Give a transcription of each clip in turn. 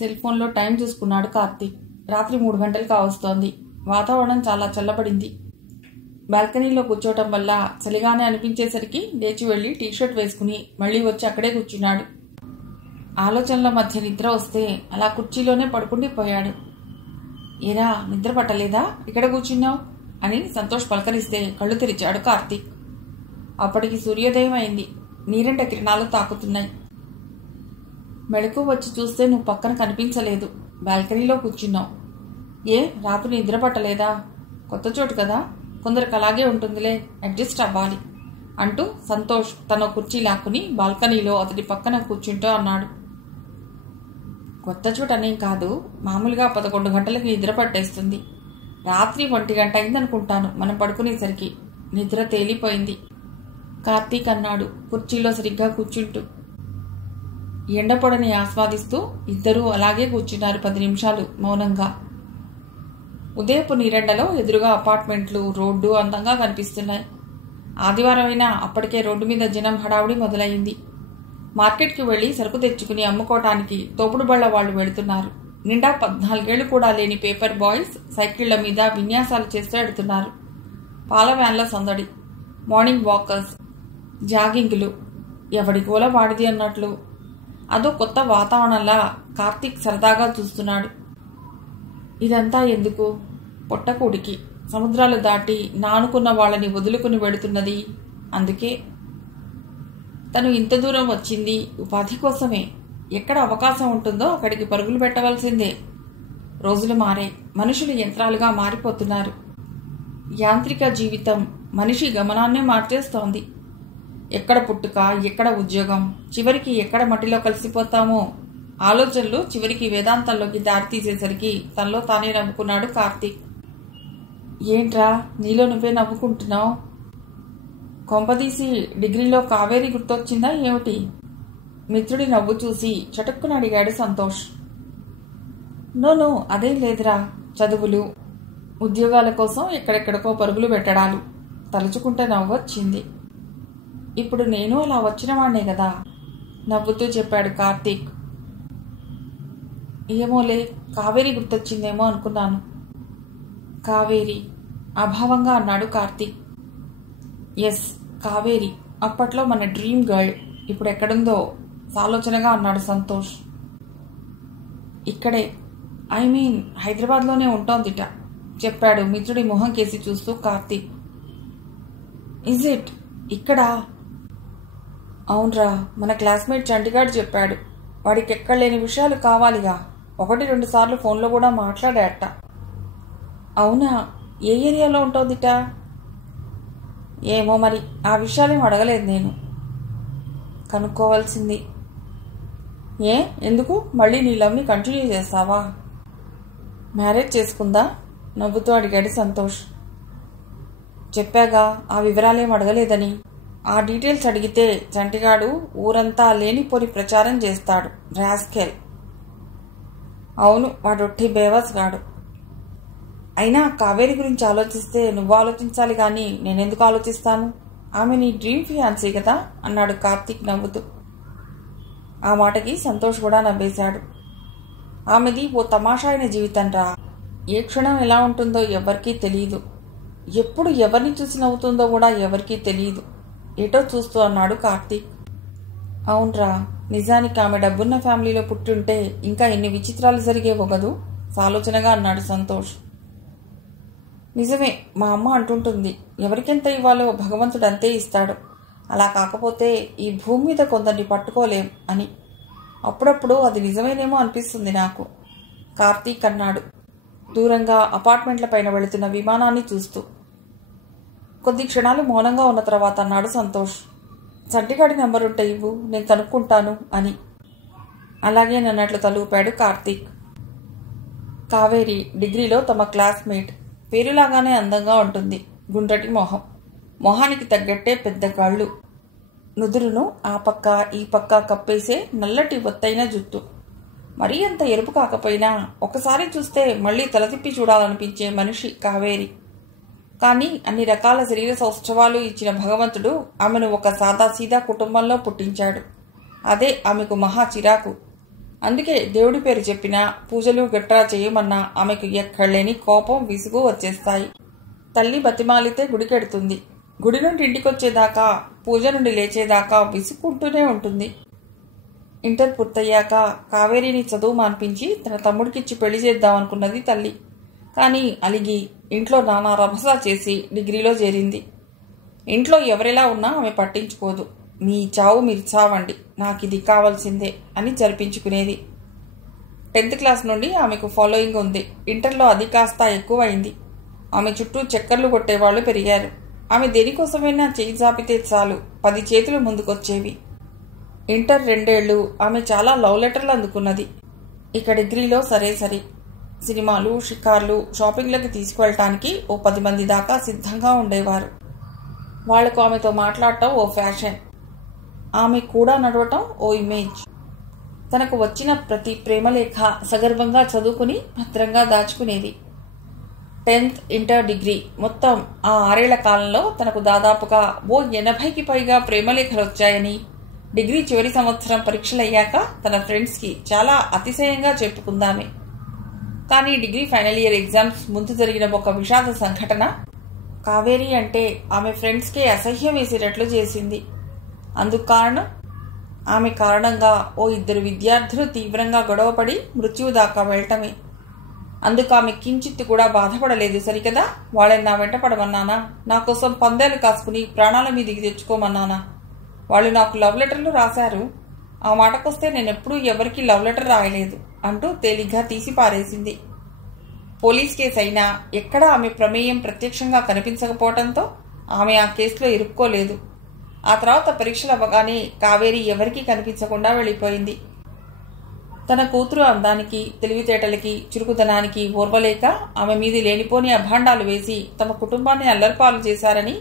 Cell ఫోన్లో time చూసుకున్నాడు కార్తీక్. రాత్రి 3 గంటలు కావస్తోంది. వాతావరణం చాలా చల్లబడింది. బాల్కనీలో కూర్చోవటం వల్ల చలిగానే అనిపించేసరికి లేచి వెళ్లి టీషర్ట్ వేసుకుని మళ్లీ వచ్చి అక్కడే కూర్చున్నాడు. ఆలోచనల మధ్య నిద్ర వస్తే అలా కుర్చీలోనే పడుకుండిపోయాడు. ఏరా, నిద్ర పట్టలేదా? ఇక్కడ కూర్చున్నావు అని సంతోష్ పలకరిస్తే కళ్ళు తెరిచాడు కార్తీక్. అప్పటికి సూర్యోదయం అయింది. నీరెంట కిరణాలు తాకుతున్నాయి. మెళకు వచ్చి చూస్తే నువ్వు పక్కన కనిపించలేదు. బాల్కనీలో కూర్చున్నావు. ఏ, రాత్రి నిద్ర పట్టలేదా? కొత్త చోటు కదా, కొందరికి అలాగే ఉంటుందిలే, అడ్జస్ట్ అవ్వాలి అంటూ సంతోష్ తన కుర్చీ లాక్కుని బాల్కనీలో అతడి పక్కన కూర్చుంటూ అన్నాడు. కొత్త చోటు అనేం కాదు, మామూలుగా 11 గంటలకు నిద్ర పట్టేస్తుంది. రాత్రి 1 గంట అయిందనుకుంటాను మనం పడుకునేసరికి. నిద్ర తేలిపోయింది కార్తీక్ అన్నాడు కుర్చీలో సరిగ్గా కూర్చుంటూ. ఎండపొడని ఆస్వాదిస్తూ ఇద్దరూ అలాగే కూర్చున్నారు 10 నిమిషాలు మౌనంగా. ఉదయపు నీరెండలో ఎదురుగా అపార్ట్మెంట్లు, రోడ్డు అందంగా కనిపిస్తున్నాయి. ఆదివారం అయినా అప్పటికే రోడ్డు మీద జనం హడావుడి మొదలైంది. మార్కెట్కి వెళ్లి సరుకు తెచ్చుకుని అమ్ముకోవటానికి తోపుడు బళ్ల వాళ్లు వెళుతున్నారు. నిండా 14 ఏళ్లు కూడా లేని పేపర్ బాయ్స్ సైకిళ్ల మీద విన్యాసాలు చేస్తూ ఎడుతున్నారు. పాల వ్యాన్ల సందడి, మార్నింగ్ వాకర్స్, జాగింగ్లు, ఎవడి గోల వాడిది అన్నట్లు. అదో కొత్త వాతావరణంలా కార్తీక్ సరదాగా చూస్తున్నాడు. ఇదంతా ఎందుకు? పొట్టకూడికి సముద్రాలు దాటి నానుకున్న వాళ్ళని వదులుకుని వెళుతున్నది. అందుకే తను ఇంత దూరం వచ్చింది ఉపాధి కోసమే. ఎక్కడ అవకాశం ఉంటుందో అక్కడికి పరుగులు పెట్టవలసిందే. రోజులు మారే, మనుషులు యంత్రాలుగా మారిపోతున్నారు. యాంత్రిక జీవితం మనిషి గమనాన్నే మార్చేస్తోంది. ఎక్కడ పుట్టుక, ఎక్కడ ఉద్యోగం, చివరికి ఎక్కడ మట్టిలో కలిసిపోతామో ఆలోచనలు చివరికి వేదాంతంలోకి దారితీసేసరికి తనలో తానే నవ్వుకున్నాడు కార్తీక్. ఏంట్రా, నీలో నువ్వే నవ్వుకుంటున్నావు? కొంపదీసి డిగ్రీలో కావేరి గుర్తొచ్చిందా ఏమిటి? మిత్రుడి నవ్వు చూసి చటుక్కున అడిగాడు సంతోష్. నో, అదేం లేదురా. చదువులు, ఉద్యోగాల కోసం ఎక్కడెక్కడికో పరుగులు పెట్టడాలు తలుచుకుంటే నవ్వొచ్చింది. ఇప్పుడు నేను అలా వచ్చిన వాణ్ణే కదా, నవ్వుతూ చెప్పాడు కార్తీక్. ఏమోలే, కావేరి గుర్తొచ్చిందేమో అనుకున్నాను. కావేరి అభావంగా అన్నాడు కార్తీక్. ఎస్, కావేరి అప్పట్లో మన డ్రీమ్ గర్ల్ ఇప్పుడు ఎక్కడుందో సాలోచనగా అన్నాడు సంతోష్. ఇక్కడే, ఐ మీన్ హైదరాబాద్లోనే ఉంటోందిట చెప్పాడు మిత్రుడి మొహం కేసి చూస్తూ కార్తీక్. Is it? ఇక్కడా? అవునరా, మన క్లాస్మేట్ చంటిగాడు చెప్పాడు. వాడికి ఎక్కడలేని విషయాలు కావాలిగా. 1-2 సార్లు ఫోన్లో కూడా మాట్లాడాట. అవునా? ఏ ఏరియాలో ఉంటోందిట? ఏమో మరి, ఆ విషయాలేం అడగలేదు నేను. కనుక్కోవాల్సింది. ఏ, ఎందుకు? మళ్ళీ నీ లవ్ని కంటిన్యూ చేస్తావా? మ్యారేజ్ చేసుకుందా? నవ్వుతూ అడిగాడు సంతోష్. చెప్పాగా, ఆ వివరాలేం అడగలేదని. ఆ డీటెయిల్స్ అడిగితే చంటిగాడు ఊరంతా లేనిపోని ప్రచారం చేస్తాడు. రాస్కెల్. అవును, వాడొట్టి బేవస్ గాడు. అయినా కావేరి గురించి ఆలోచిస్తే నువ్వు ఆలోచించాలి కానీ నేనెందుకు ఆలోచిస్తాను? ఆమె నీ డ్రీమ్ ఫియాన్సీ కదా అన్నాడు కార్తీక్ నవ్వుతూ. ఆ మాటకి సంతోష్ కూడా నవ్వేశాడు. ఆమెది ఓ తమాషా అయిన జీవితం రా. ఏ క్షణం ఎలా ఉంటుందో ఎవరికీ తెలియదు. ఎప్పుడు ఎవరిని చూసి నవ్వుతుందో కూడా ఎవరికీ తెలియదు. ఏటో చూస్తూ అన్నాడు కార్తీక్. అవునరా, నిజానికి ఆమె డబ్బున్న ఫ్యామిలీలో పుట్టుంటే ఇంకా ఎన్ని విచిత్రాలు జరిగేవో కదూ సాలోచనగా అన్నాడు సంతోష్. నిజమే, మా అమ్మ అంటుంటుంది, ఎవరికెంత ఇవ్వాలో భగవంతుడు అంతే ఇస్తాడు. అలా కాకపోతే ఈ భూమి మీద కొందరిని పట్టుకోలేం అని. అప్పుడప్పుడు అది నిజమేనేమో అనిపిస్తుంది నాకు కార్తీక్ అన్నాడు దూరంగా అపార్ట్మెంట్ల పైన వెళుతున్న విమానాన్ని చూస్తూ. కొద్ది క్షణాలు మౌనంగా ఉన్న తర్వాత అన్నాడు సంతోష్. చంటిగాడి నెంబరుంటే ఇవ్వు, నేను కనుక్కుంటాను అని. అలాగే నన్నట్లు తలూపాడు కార్తీక్. కావేరి డిగ్రీలో తమ క్లాస్మేట్. పేరులాగానే అందంగా ఉంటుంది. గుండ్రటి మొహం, మొహానికి తగ్గట్టే పెద్ద కళ్ళు, నుదురును ఆ పక్క ఈ పక్క కప్పేసే నల్లటి ఒత్తైన జుట్టు. మరీ అంత ఎరుపు కాకపోయినా ఒకసారి చూస్తే మళ్లీ తలతిప్పి చూడాలనిపించే మనిషి కావేరి. కానీ అన్ని రకాల శరీర సౌష్ఠవాలు ఇచ్చిన భగవంతుడు ఆమెను ఒక సాదాసీదా కుటుంబంలో పుట్టించాడు. అదే ఆమెకు మహా చిరాకు. అందుకే దేవుడి పేరు చెప్పినా పూజలు గట్రా చేయమన్నా ఆమెకు ఎక్కడలేని కోపం విసుగు వచ్చేస్తాయి. తల్లి బతిమాలితే గుడికెడుతుంది. గుడి నుండి ఇంటికొచ్చేదాకా, పూజ నుండి లేచేదాకా విసుక్కుంటూనే ఉంటుంది. ఇంటర్ పూర్తయ్యాక కావేరిని చదువు మాన్పించి తన తమ్ముడికిచ్చి పెళ్లి చేద్దామనుకున్నది తల్లి. కానీ అలిగి ఇంట్లో నానా రభసా చేసి డిగ్రీలో చేరింది. ఇంట్లో ఎవరెలా ఉన్నా ఆమె పట్టించుకోదు. మీ చావు మీరు చావండి, నాకిది కావాల్సిందే అని జరిపించుకునేది. 10th క్లాస్ నుండి ఆమెకు ఫాలోయింగ్ ఉంది. ఇంటర్లో అది కాస్త ఎక్కువైంది. ఆమె చుట్టూ చక్కర్లు కొట్టేవాళ్లు పెరిగారు. ఆమె దేనికోసమైనా చేయి చాపితే చాలు 10 చేతులు ముందుకొచ్చేవి. ఇంటర్ 2 ఏళ్లు ఆమె చాలా లవ్ లెటర్లు అందుకున్నది. ఇక డిగ్రీలో సరే సినిమాలు, షికార్లు, షాపింగ్లకి తీసుకువెళ్ళటానికి ఓ 10 మంది దాకా సిద్ధంగా ఉండేవారు. వాళ్లకు ఆమెతో మాట్లాడటం ఓ ఫ్యాషన్, ఆమె కూడా నడవటం ఓ ఇమేజ్. తనకు వచ్చిన ప్రతి ప్రేమలేఖ సగర్వంగా చదువుకుని భద్రంగా దాచుకునేది. 10th, ఇంటర్, డిగ్రీ మొత్తం ఆ 6 ఏళ్ల కాలంలో తనకు దాదాపుగా ఓ 80కి పైగా ప్రేమలేఖలు వచ్చాయని డిగ్రీ చివరి సంవత్సరం పరీక్షలయ్యాక తన ఫ్రెండ్స్కి చాలా అతిశయంగా చెప్పుకుందామే. కానీ డిగ్రీ ఫైనల్ ఇయర్ ఎగ్జామ్స్ ముందు జరిగిన ఒక విషాద సంఘటన కావేరి అంటే ఆమె ఫ్రెండ్స్కే అసహ్యం వేసేటట్లు చేసింది. అందుకు కారణం ఆమె కారణంగా ఓ 2 విద్యార్థులు తీవ్రంగా గొడవపడి మృత్యువు దాకా వెళ్లటమే. అందుకు ఆమె కించిత్తు కూడా బాధపడలేదు సరికదా. వాళ్ళని నా వెంట పడమన్నానా? నా కోసం పందేలు కాసుకుని ప్రాణాల మీదికి తెచ్చుకోమన్నానా? వాళ్ళు నాకు లవ్ లెటర్లు రాశారు. ఆ మాటకొస్తే నేనెప్పుడూ ఎవరికీ లవ్ లెటర్ రాయలేదు అంటూ తేలిగ్గా తీసి పారేసింది. పోలీస్ కేసు అయినా ఎక్కడా ఆమె ప్రమేయం ప్రత్యక్షంగా కనిపించకపోవడంతో ఆమె ఆ కేసులో ఇరుక్కోలేదు. ఆ తర్వాత పరీక్షలు అవ్వగానే కావేరి ఎవరికీ కనిపించకుండా వెళ్ళిపోయింది. తన కూతురు అందానికి, తెలివితేటలకి, చురుకుదనానికి ఓర్వలేక ఆమె మీది లేనిపోని అభాండాలు వేసి తమ కుటుంబాన్ని అల్లర్పాలు చేశారని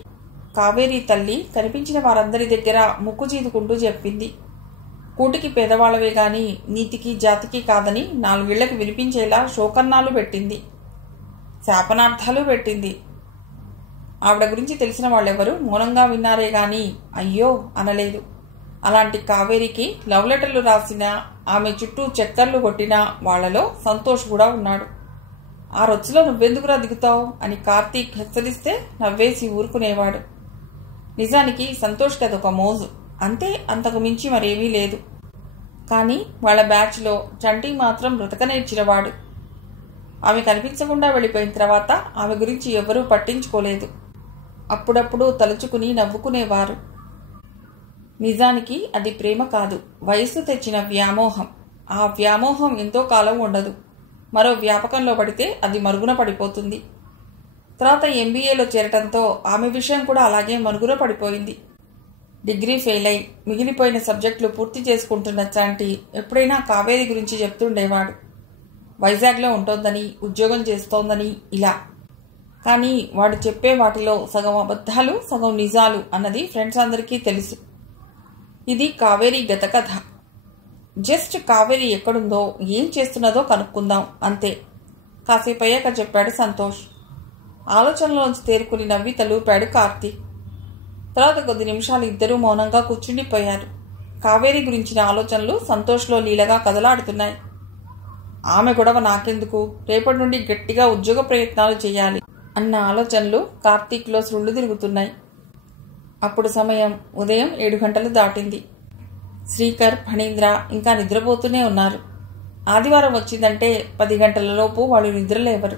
కావేరి తల్లి కనిపించిన వారందరి దగ్గర ముక్కు చీదుకుంటూ చెప్పింది. కూటికి పేదవాళ్లవే గాని నీతికి జాతికి కాదని 4 ఏళ్లకు వినిపించేలా శోకన్నాలు పెట్టింది, శాపనార్థాలు పెట్టింది. ఆవిడ గురించి తెలిసిన వాళ్ళెవరూ మౌనంగా విన్నారే గాని అయ్యో అనలేదు. అలాంటి కావేరికి లవ్ లెటర్లు రాసిన, ఆమె చుట్టూ చక్కర్లు కొట్టిన వాళ్లలో సంతోష్ కూడా ఉన్నాడు. ఆ రొచ్చులో నువ్వెందుకురా దిగుతావు అని కార్తీక్ హెచ్చరిస్తే నవ్వేసి ఊరుకునేవాడు. నిజానికి సంతోష్కి అదొక మోజు అంతే, అంతకు మించి మరేమీ లేదు. కానీ వాళ్ల బ్యాచ్లో చంటి మాత్రం బ్రతక నేర్చినవాడు. ఆమె కనిపించకుండా వెళ్ళిపోయిన తర్వాత ఆమె గురించి ఎవరూ పట్టించుకోలేదు. అప్పుడప్పుడు తలుచుకుని నవ్వుకునేవారు. నిజానికి అది ప్రేమ కాదు, వయస్సు తెచ్చిన వ్యామోహం. ఆ వ్యామోహం ఎంతో కాలం ఉండదు. మరో వ్యాపకంలో పడితే అది మరుగున పడిపోతుంది. తర్వాత MBAలో చేరటంతో ఆమె విషయం కూడా అలాగే మరుగున పడిపోయింది. డిగ్రీ ఫెయిల్ అయి మిగిలిపోయిన సబ్జెక్టులు పూర్తి చేసుకుంటున్న చాంటి ఎప్పుడైనా కావేరి గురించి చెప్తుండేవాడు. వైజాగ్లో ఉంటోందని, ఉద్యోగం చేస్తోందని ఇలా. కానీ వాడు చెప్పే వాటిలో సగం అబద్ధాలు, సగం నిజాలు అన్నది ఫ్రెండ్స్ అందరికీ తెలుసు. ఇది కావేరి గత కథ. జస్ట్ కావేరి ఎక్కడుందో, ఏం చేస్తున్నదో కనుక్కుందాం అంతే. కాసేపయ్యాక చెప్పాడు సంతోష్. ఆలోచనలోంచి తేరుకుని నవ్వి తలూపాడు కార్తీక్. తర్వాత కొద్ది నిమిషాలు ఇద్దరూ మౌనంగా కూర్చుండిపోయారు. కావేరి గురించిన ఆలోచనలు సంతోష్లో లీలగా కదలాడుతున్నాయి. ఆమె గొడవ నాకెందుకు, రేపటి నుండి గట్టిగా ఉద్యోగ ప్రయత్నాలు చేయాలి అన్న ఆలోచనలు కార్తీక్లో సుళ్ళు తిరుగుతున్నాయి. అప్పుడు సమయం ఉదయం 7 గంటలు దాటింది. శ్రీకర్, ఫణీంద్ర ఇంకా నిద్రపోతూనే ఉన్నారు. ఆదివారం వచ్చిందంటే 10 గంటలలోపు వాళ్ళు నిద్రలేవరు.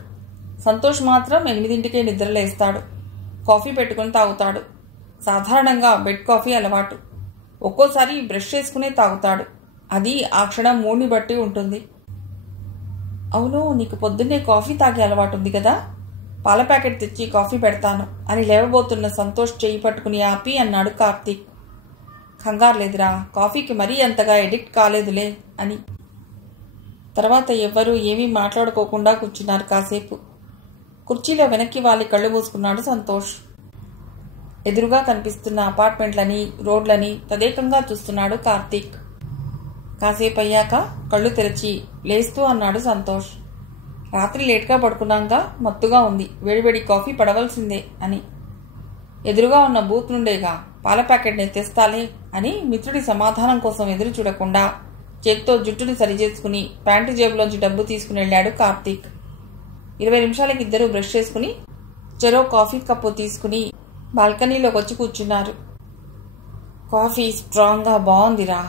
సంతోష్ మాత్రం 8ంటికే నిద్రలేస్తాడు. కాఫీ పెట్టుకుని తాగుతాడు. సాధారణంగా బెడ్ కాఫీ అలవాటు. ఒక్కోసారి బ్రష్ చేసుకునే తాగుతాడు. అది ఆ క్షణం మూడ్ని బట్టి ఉంటుంది. అవును, నీకు పొద్దున్నే కాఫీ తాగే అలవాటు ఉంది కదా, పాల ప్యాకెట్ తెచ్చి కాఫీ పెడతాను అని లేవబోతున్న సంతోష్ చేయి పట్టుకుని ఆపి అన్నాడు కార్తీక్. కంగారు లేదురా, కాఫీకి మరీ అంతగా ఎడిక్ట్ కాలేదులే అని. తర్వాత ఎవ్వరూ ఏమీ మాట్లాడుకోకుండా కూర్చున్నారు కాసేపు. కుర్చీలో వెనక్కి వాలి కళ్ళు మూసుకున్నాడు సంతోష్. ఎదురుగా కనిపిస్తున్న అపార్ట్మెంట్లని, రోడ్లని తదేకంగా చూస్తున్నాడు కార్తీక్. కాసేపు అయ్యాక కళ్ళు తెరిచి లేస్తూ అన్నాడు సంతోష్. రాత్రి లేట్గా పడుకున్నాగా, మత్తుగా ఉంది, వేడివేడి కాఫీ పడవలసిందే అని. ఎదురుగా ఉన్న బూత్ నుండేగా, పాల ప్యాకెట్ నేను తెస్తాలే అని మిత్రుడి సమాధానం కోసం ఎదురు చూడకుండా చేతితో జుట్టుని సరిచేసుకుని ప్యాంటు జేబులోంచి డబ్బు తీసుకుని వెళ్ళాడు కార్తీక్. 20 నిమిషాలకి ఇద్దరూ బ్రష్ చేసుకుని చెరో కాఫీ కప్పు తీసుకుని బాల్కనీలోకి వచ్చి కూర్చున్నారు. కాఫీ స్ట్రాంగ్గా బాగుందిరా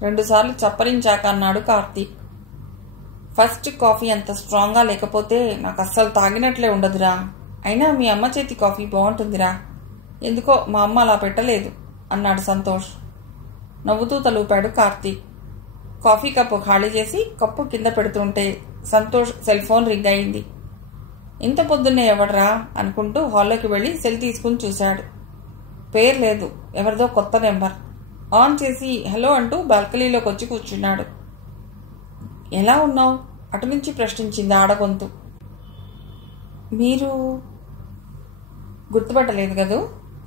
2 సార్లు చప్పరించాక అన్నాడు కార్తీక్. ఫస్ట్ కాఫీ అంత స్ట్రాంగ్గా లేకపోతే నాకు అస్సలు తాగినట్లే ఉండదురా. అయినా మీ అమ్మ చేతి కాఫీ బాగుంటుందిరా. ఎందుకో మా అమ్మ అలా పెట్టలేదు అన్నాడు సంతోష్. నవ్వుతూ తలూపాడు కార్తీక్. కాఫీ కప్పు ఖాళీ చేసి కప్పు కింద పెడుతుంటే సంతోష్ సెల్ ఫోన్ రింగ్ అయింది. ఇంత పొద్దున్నే ఎవడరా అనుకుంటూ హాల్లోకి వెళ్ళి సెల్ తీసుకుని చూశాడు. పేరు లేదు, ఎవరిదో కొత్త నెంబర్. ఆన్ చేసి హలో అంటూ బాల్కనీలోకి వచ్చి కూర్చున్నాడు. ఎలా ఉన్నావు అటు నుంచి ప్రశ్నించింది ఆడగొంతు. మీరు గుర్తుపట్టలేదు కదూ,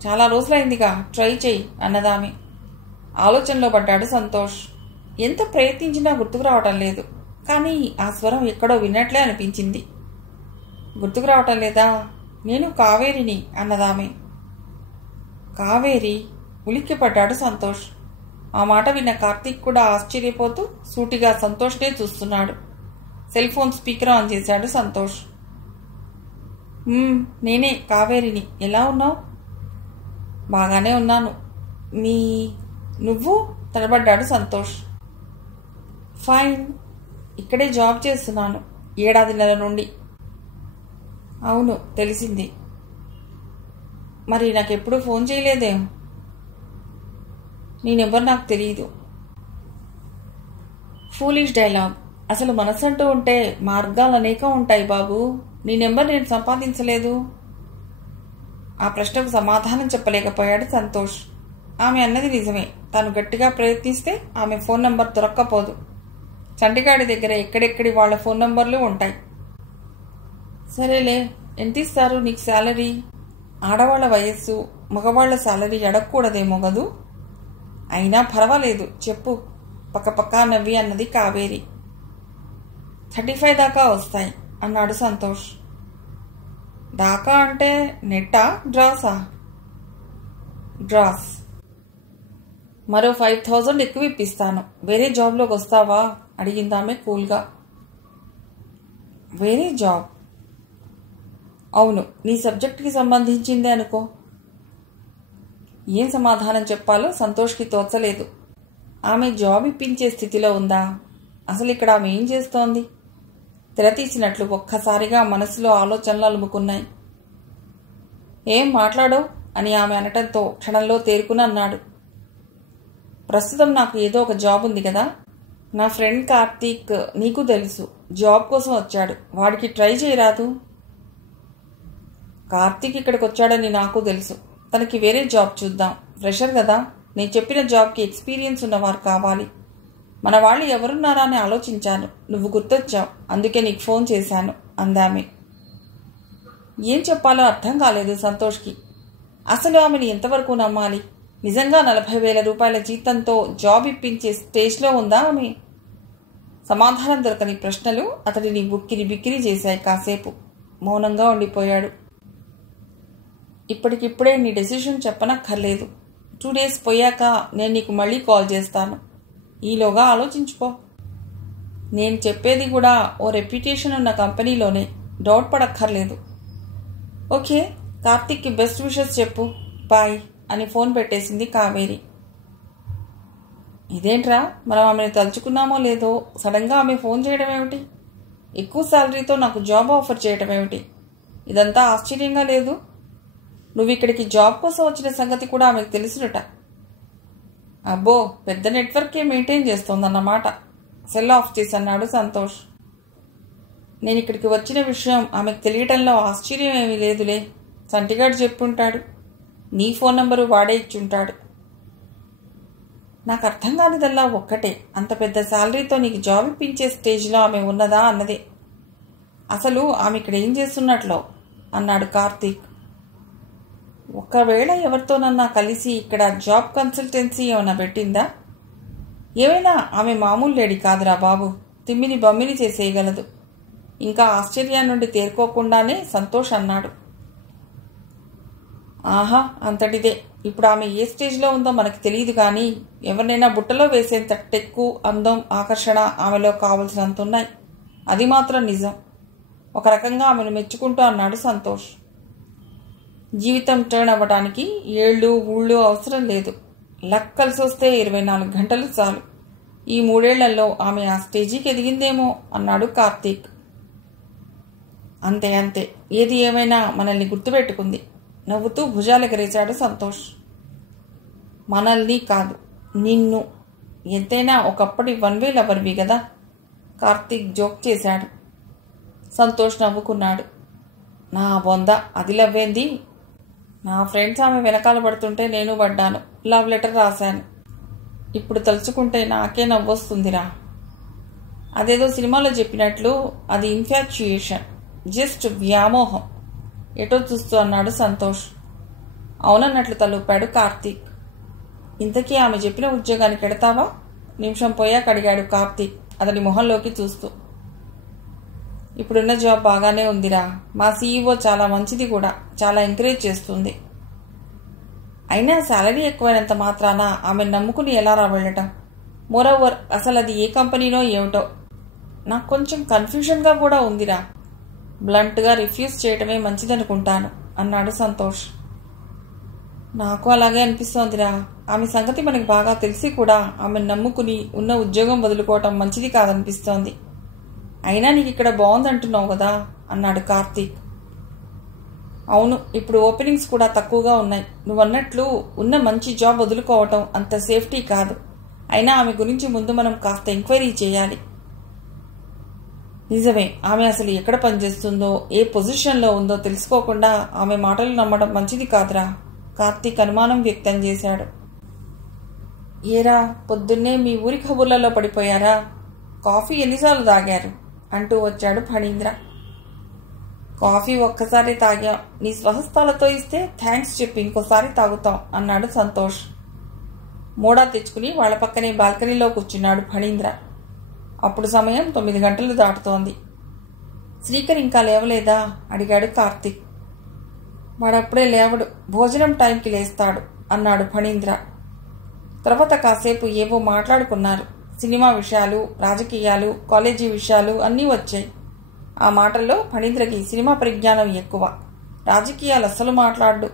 చాలా రోజులైందిగా, ట్రై చెయ్యి అన్నదామె. ఆలోచనలో పడ్డాడు సంతోష్. ఎంత ప్రయత్నించినా గుర్తుకు రావటం లేదు. కానీ ఆ స్వరం ఎక్కడో విన్నట్లే అనిపించింది. గుర్తుకు రావటం లేదా? నేను కావేరిని అన్నదామె. కావేరి? ఉలిక్కిపడ్డాడు సంతోష్. ఆ మాట విన్న కార్తీక్ కూడా ఆశ్చర్యపోతూ సూటిగా సంతోష్నే చూస్తున్నాడు. సెల్ ఫోన్ స్పీకర్ ఆన్ చేశాడు సంతోష్. నేనే కావేరిని. ఎలా ఉన్నావు? బాగానే ఉన్నాను. నువ్వు తడబడ్డాడు సంతోష్. ఫైన్. ఇక్కడే జాబ్ చేస్తున్నాను 7.5 నుండి. అవును, తెలిసింది. మరి నాకెప్పుడు ఫోన్ చేయలేదేం? నీ నెంబర్ నాకు తెలియదు. Foolish dialogue. అసలు మనసంటూ ఉంటే మార్గాలు అనేకం ఉంటాయి బాబు. నీ నెంబర్ నేను సంపాదించలేదు. ఆ ప్రశ్నకు సమాధానం చెప్పలేకపోయాడు సంతోష్. ఆమె అన్నది నిజమే. తాను గట్టిగా ప్రయత్నిస్తే ఆమె ఫోన్ నంబర్ దొరక్కపోదు. చంటిగాడి దగ్గర ఎక్కడెక్కడి వాళ్ళ ఫోన్ నంబర్లు ఉంటాయి. సరేలే, ఎంత ఇస్తారు నీకు శాలరీ? ఆడవాళ్ల వయస్సు, మగవాళ్ల శాలరీ అడగకూడదేమో కదూ. అయినా పర్వాలేదు చెప్పు పక్కపక్కా నవ్వి అన్నది కావేరి. 35 దాకా వస్తాయి అన్నాడు సంతోష్. దాకా అంటే నెట్టా డ్రాసా? డ్రాస్. మరో 5,000 ఎక్కువ ఇప్పిస్తాను. వేరే జాబ్లోకి వస్తావా అడిగిందామె కూల్గా. వేరే జాబ్? అవును, నీ సబ్జెక్ట్కి సంబంధించిందే అనుకో. ఏం సమాధానం చెప్పాలో సంతోష్కి తోచలేదు. ఆమె జాబ్ ఇప్పించే స్థితిలో ఉందా? అసలు ఇక్కడ ఆమె ఏం చేస్తోంది? తెరతీసినట్లు ఒక్కసారిగా మనసులో ఆలోచనలు అలుముకున్నాయి. ఏం మాట్లాడో అని ఆమె అనటంతో క్షణంలో తేరుకుని అన్నాడు. ప్రస్తుతం నాకు ఏదో ఒక జాబ్ ఉంది కదా. నా ఫ్రెండ్ కార్తీక్ నీకు తెలుసు, జాబ్ కోసం వచ్చాడు. వాడికి ట్రై చేయరాదు? కార్తీక్ ఇక్కడికి వచ్చాడని నాకు తెలుసు. తనకి వేరే జాబ్ చూద్దాం. ఫ్రెషర్ కదా. నేను చెప్పిన జాబ్కి ఎక్స్పీరియన్స్ ఉన్నవారు కావాలి. మన వాళ్ళు ఎవరున్నారా అని ఆలోచించాను. నువ్వు గుర్తొచ్చావు, అందుకే నీకు ఫోన్ చేశాను అందామె. ఏం చెప్పాలో అర్థం కాలేదు సంతోష్కి. అసలు ఆమెను ఎంతవరకు నమ్మాలి? నిజంగా 40,000 రూపాయల జీతంతో జాబ్ ఇప్పించే స్టేజ్లో ఉందా ఆమె? సమాధానం దొరకని ప్రశ్నలు అతడిని బుక్కిరి బిక్కిరి చేశాయి. కాసేపు మౌనంగా ఉండిపోయాడు. ఇప్పటికిప్పుడే నీ డెసిషన్ చెప్పనక్కర్లేదు. 2 days పోయాక నేను నీకు మళ్ళీ కాల్ చేస్తాను. ఈలోగా ఆలోచించుకో. నేను చెప్పేది కూడా ఓ రెప్యుటేషన్ ఉన్న కంపెనీలోనే, డౌట్ పడక్కర్లేదు. ఓకే, కార్తీక్కి బెస్ట్ విషెస్ చెప్పు. బాయ్ అని ఫోన్ పెట్టేసింది కావేరి. ఇదేంట్రా, మనం ఆమెను తలుచుకున్నామో లేదో సడన్గా ఆమె ఫోన్ చేయడం ఏమిటి? ఎక్కువ శాలరీతో నాకు జాబ్ ఆఫర్ చేయడం ఏమిటి? ఇదంతా ఆశ్చర్యంగా లేదు? నువ్వు ఇక్కడికి జాబ్ కోసం వచ్చిన సంగతి కూడా ఆమెకు తెలుసునట. అబ్బో, పెద్ద నెట్వర్కే మెయింటైన్ చేస్తోందన్నమాట. సెల్ ఆఫ్ చేసి అన్నాడు సంతోష్. నేను ఇక్కడికి వచ్చిన విషయం ఆమెకు తెలియటంలో ఆశ్చర్యం ఏమీ లేదులే. చంటిగాడు చెప్పుంటాడు. నీ ఫోన్ నంబరు వాడే ఇచ్చుంటాడు. నాకు అర్థం కానిదల్లా ఒక్కటే, అంత పెద్ద శాలరీతో నీకు జాబ్ ఇప్పించే స్టేజ్లో ఆమె ఉన్నదా అన్నదే. అసలు ఆమె ఇక్కడ ఏం చేస్తున్నట్లో అన్నాడు కార్తీక్. ఒకవేళ ఎవరితోనన్నా కలిసి ఇక్కడ జాబ్ కన్సల్టెన్సీ ఏమైనా పెట్టిందా? ఏమైనా ఆమె మామూలు లేడీ కాదురా బాబు. తిమ్మిని బమ్మిని చేసేయగలదు. ఇంకా ఆశ్చర్యం నుండి తేరుకోకుండానే సంతోష్ అన్నాడు. ఆహా, అంతటిదే. ఇప్పుడు ఆమె ఏ స్టేజ్లో ఉందో మనకి తెలియదు, కానీ ఎవరినైనా బుట్టలో వేసేంత టెక్కు, అందం, ఆకర్షణ ఆమెలో కావలసినంత ఉన్నాయి. అది మాత్రం నిజం. ఒక రకంగా ఆమెను మెచ్చుకుంటూ అన్నాడు సంతోష్. జీవితం టర్న్ అవ్వడానికి ఏళ్ళు ఊళ్ళు అవసరం లేదు. లక్ కలిసి వస్తే 24 గంటలు చాలు. ఈ 3 ఏళ్లలో ఆమె ఆ స్టేజీకి ఎదిగిందేమో అన్నాడు కార్తీక్. అంతే అంతే, ఏది ఏమైనా మనల్ని గుర్తుపెట్టుకుంది. నవ్వుతూ భుజాలెగరేశాడు సంతోష్. మనల్ని కాదు, నిన్ను. ఎంతైనా ఒకప్పటి 1 వే లవర్వి కదా. కార్తీక్ జోక్ చేశాడు. సంతోష్ నవ్వుకున్నాడు. నా బొంద, అది లవ్వేంది? నా ఫ్రెండ్స్ ఆమె వెనకాల పడుతుంటే నేను పడ్డాను. లవ్ లెటర్ రాశాను. ఇప్పుడు తలుచుకుంటే నాకే నవ్వొస్తుందిరా. అదేదో సినిమాలో చెప్పినట్లు అది ఇన్ఫాచ్యుయేషన్, జస్ట్ వ్యామోహం. ఎటో చూస్తూ అన్నాడు సంతోష్. అవునన్నట్లు తలూపాడు కార్తీక్. ఇంతకీ ఆమె చెప్పిన ఉద్యోగానికి ఎడతావా? నిమిషం పోయాక అడిగాడు కార్తీక్ అతని మొహంలోకి చూస్తూ. ఇప్పుడున్న జాబ్ బాగానే ఉందిరా. మా సీఈఓ చాలా మంచిది కూడా, చాలా ఎంకరేజ్ చేస్తుంది. అయినా శాలరీ ఎక్కువైనంత మాత్రాన ఆమెను నమ్ముకుని ఎలా వెళ్ళటం? మోరోవర్ అసలు అది ఏ కంపెనీనో ఏమిటో నాకు కొంచెం కన్ఫ్యూషన్గా కూడా ఉందిరా. బ్లంట్గా రిఫ్యూజ్ చేయటమే మంచిదనుకుంటాను అన్నాడు సంతోష్. నాకు అలాగే అనిపిస్తోందిరా. ఆమె సంగతి మనకి బాగా తెలిసి కూడా ఆమెను నమ్ముకుని ఉన్న ఉద్యోగం వదులుకోవటం మంచిది కాదనిపిస్తోంది. అయినా నీకు ఇక్కడ బాగుందంటున్నావు కదా అన్నాడు కార్తీక్. అవును, ఇప్పుడు ఓపెనింగ్స్ కూడా తక్కువగా ఉన్నాయి. నువ్వన్నట్లు ఉన్న మంచి జాబ్ వదులుకోవటం అంత సేఫ్టీ కాదు. అయినా ఆమె గురించి ముందు మనం కాస్త ఎంక్వైరీ చేయాలి. నిజమే, ఆమె అసలు ఎక్కడ పనిచేస్తుందో, ఏ పొజిషన్లో ఉందో తెలుసుకోకుండా ఆమె మాటలు నమ్మడం మంచిది కాదురా. కార్తీక్ అనుమానం వ్యక్తం చేశాడు. ఏరా, పొద్దున్నే మీ ఊరి కబుర్లలో పడిపోయారా? కాఫీ ఎన్నిసార్లు తాగారు అంటూ వచ్చాడు ఫణీంద్ర. కాఫీ ఒక్కసారి తాగాం. నీ స్వహస్తాలతో ఇస్తే థ్యాంక్స్ చెప్పి ఇంకోసారి తాగుతాం అన్నాడు సంతోష్. మోడా తెచ్చుకుని వాళ్ల పక్కనే బాల్కనీలో కూర్చున్నాడు ఫణీంద్ర. అప్పుడు సమయం 9 గంటలు దాటుతోంది. శ్రీకర్ ఇంకా లేవలేదా అడిగాడు కార్తీక్. వాడప్పుడే లేవడు, భోజనం టైంకి లేస్తాడు అన్నాడు ఫణీంద్ర. తర్వాత కాసేపు ఏవో మాట్లాడుకున్నారు. సినిమా విషయాలు, రాజకీయాలు, కాలేజీ విషయాలు అన్నీ వచ్చాయి. ఆ మాటల్లో ఫణీంద్రకి సినిమా పరిజ్ఞానం ఎక్కువ. రాజకీయాలు అస్సలు మాట్లాడు.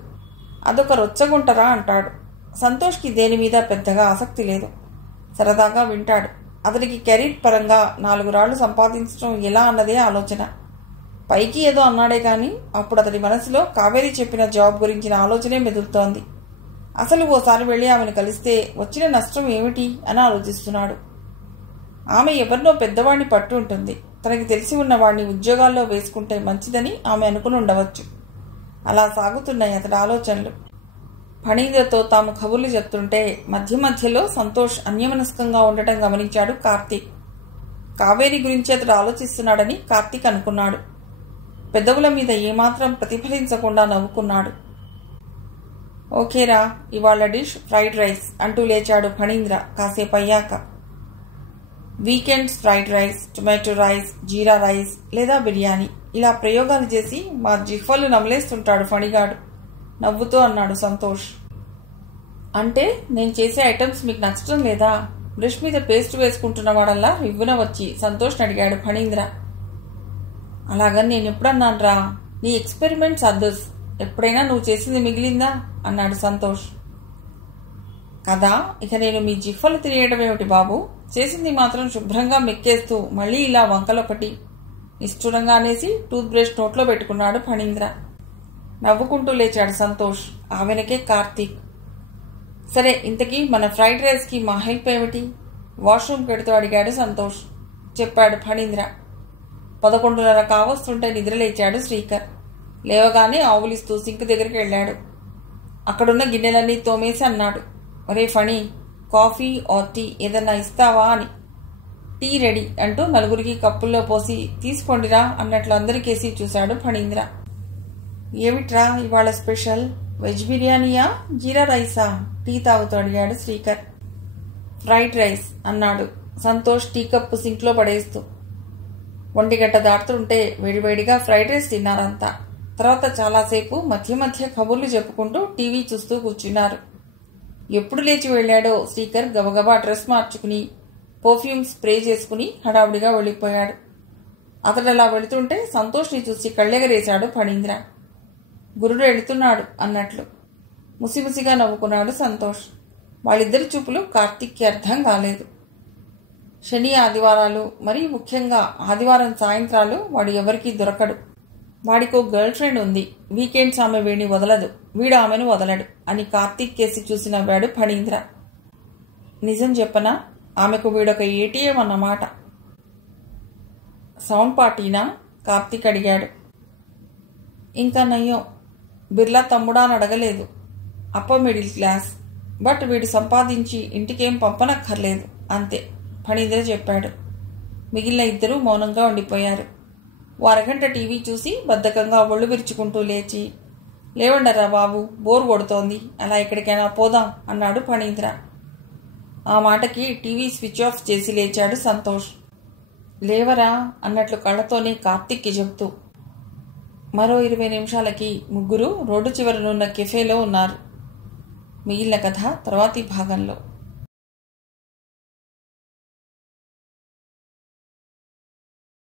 అదొక రొచ్చగుంటరా అంటాడు. సంతోష్కి దేని మీద పెద్దగా ఆసక్తి లేదు. సరదాగా వింటాడు. అతనికి కెరీర్ పరంగా 4 రాళ్లు సంపాదించడం ఎలా అన్నదే ఆలోచన. పైకి ఏదో అన్నాడే కానీ అప్పుడు అతడి మనసులో కావేరి చెప్పిన జాబ్ గురించిన ఆలోచనే మెదులుతోంది. అసలు ఓసారి వెళ్ళి ఆమెను కలిస్తే వచ్చిన నష్టం ఏమిటి అని ఆలోచిస్తున్నాడు. ఆమె ఎవరినో పెద్దవాడిని పట్టు ఉంటుంది. తనకి తెలిసి ఉన్నవాడిని ఉద్యోగాల్లో వేసుకుంటే మంచిదని ఆమె అనుకుని ఉండవచ్చు. అలా సాగుతున్నాయి అతడి ఆలోచనలు. ఫణీంద్రతో తాము కబుర్లు చెప్తుంటే మధ్య మధ్యలో సంతోష్ అన్యమనస్కంగా ఉండటం గమనించాడు కార్తీక్. కావేరి గురించి అతడు ఆలోచిస్తున్నాడని కార్తీక్ అనుకున్నాడు. పెదవుల మీద ఏమాత్రం ప్రతిఫలించకుండా నవ్వుకున్నాడు. ఓకేరా, ఇవాళ డిష్ ఫ్రైడ్ రైస్ అంటూ లేచాడు ఫణీంద్ర కాసేపు అయ్యాక. Weekends fried rice, tomato rice, jeera rice లేదా బిర్యానీ ఇలా ప్రయోగాలు చేసి మా జిహ్వలు నమలేస్తుంటాడు ఫణిగాడు. నవ్వుతూ అన్నాడు సంతోష్. అంటే నేను చేసే ఐటమ్స్ మీకు నచ్చడం లేదా? బ్రష్ మీద పేస్ట్ వేసుకుంటున్న వాడల్లా రివ్వున వచ్చి సంతోష్ని అడిగాడు ఫణీంద్ర. అలాగని నేను ఎప్పుడన్నాన్రా? నీ ఎక్స్పెరిమెంట్స్ అదర్స్. ఎప్పుడైనా నువ్వు చేసింది మిగిలిందా అన్నాడు సంతోష్. కదా, ఇక నేను మీ జిహ్వలు తినేయడం ఏమిటి బాబు? చేసింది మాత్రం శుభ్రంగా మెక్కేస్తూ మళ్ళీ ఇలా వంకలొకటి నిష్ఠురంగా అనేసి టూత్ బ్రష్ నోట్లో పెట్టుకున్నాడు ఫణీంద్ర. నవ్వుకుంటూ లేచాడు సంతోష్. ఆ వెనకే కార్తీక్. సరే, ఇంతకీ మన ఫ్రైడ్ రైస్కి మా హెల్ప్ ఏమిటి? వాష్రూమ్ పెడుతూ అడిగాడు సంతోష్. చెప్పాడు ఫణీంద్ర. 11:30 కావస్తుంటే నిద్రలేచాడు శ్రీకర్. లేవగానే ఆవులిస్తూ సింక్ దగ్గరికి వెళ్ళాడు. అక్కడున్న గిన్నెలన్నీ తోమేసి అన్నాడు, ఒరే ఫణి, కాఫీ ఆర్ టీ ఏదన్నా ఇస్తావా అని. టీ రెడీ అంటూ నలుగురికి కప్పుల్లో పోసి తీసుకోండిరా అన్నట్లు అందరికేసి చూశాడు ఫణీంద్ర. ఏమిట్రా ఇవాళ స్పెషల్? వెజ్ బిర్యానీయా, జీరా రైసా? టీ తాగుతూ అడిగాడు శ్రీకర్. ఫ్రైడ్ రైస్ అన్నాడు సంతోష్ టీ కప్పు సింక్లో పడేస్తూ. 1 గంట దాటుతుంటే వేడివేడిగా ఫ్రైడ్ రైస్ తిన్నారంతా. తర్వాత చాలాసేపు మధ్య మధ్య కబుర్లు చెప్పుకుంటూ టీవీ చూస్తూ కూర్చున్నారు. ఎప్పుడు లేచి వెళ్ళాడో శ్రీకర్ గబగబా డ్రెస్ మార్చుకుని పర్ఫ్యూమ్ స్ప్రే చేసుకుని హడావుడిగా వెళ్ళిపోయాడు. అతడలా వెళుతుంటే సంతోష్ని చూసి కళ్ళెగరేశాడు ఫణీంద్ర. గురుడు వెళుతున్నాడు అన్నట్లు ముసిముసిగా నవ్వుకున్నాడు సంతోష్. వాళ్ళిద్దరి చూపులు కార్తీక్కి అర్థం కాలేదు. శని ఆదివారాలు, మరీ ముఖ్యంగా ఆదివారం సాయంత్రాలు వాడు ఎవరికీ దొరకడు. వాడికో గర్ల్ ఫ్రెండ్ ఉంది, వీకెండ్స్ ఆమె వీడిని వదలదు, వీడు ఆమెను వదలడు అని కార్తీక్ కేసి చూసి నవ్వాడు ఫణీంద్ర. నిజం చెప్పనా, ఆమెకు వీడొక ఏటీఎం అన్నమాట. సౌండ్ పార్టీనా? కార్తీక్ అడిగాడు. ఇంకా నయ్యం, బిర్లా తమ్ముడా అని అడగలేదు. అప్పర్ మిడిల్ క్లాస్, బట్ వీడు సంపాదించి ఇంటికేం పంపనక్కర్లేదు అంతే, ఫణీంద్ర చెప్పాడు. మిగిలిన ఇద్దరూ మౌనంగా ఉండిపోయారు. ఓ అరగంట టీవీ చూసి బద్ధకంగా ఒళ్ళు విరుచుకుంటూ లేచి, లేవండరా బాబు, బోర్ కొడుతోంది, అలా ఎక్కడికైనా పోదాం అన్నాడు ఫణీంద్ర. ఆ మాటకి టీవీ స్విచ్ ఆఫ్ చేసి లేచాడు సంతోష్. లేవరా అన్నట్లు కళ్ళతోనే కార్తీక్కి చెబుతూ. మరో 20 నిమిషాలకి ముగ్గురు రోడ్డు చివరనున్న కెఫేలో ఉన్నారు. మిగిలిన కథ తర్వాతి భాగంలో.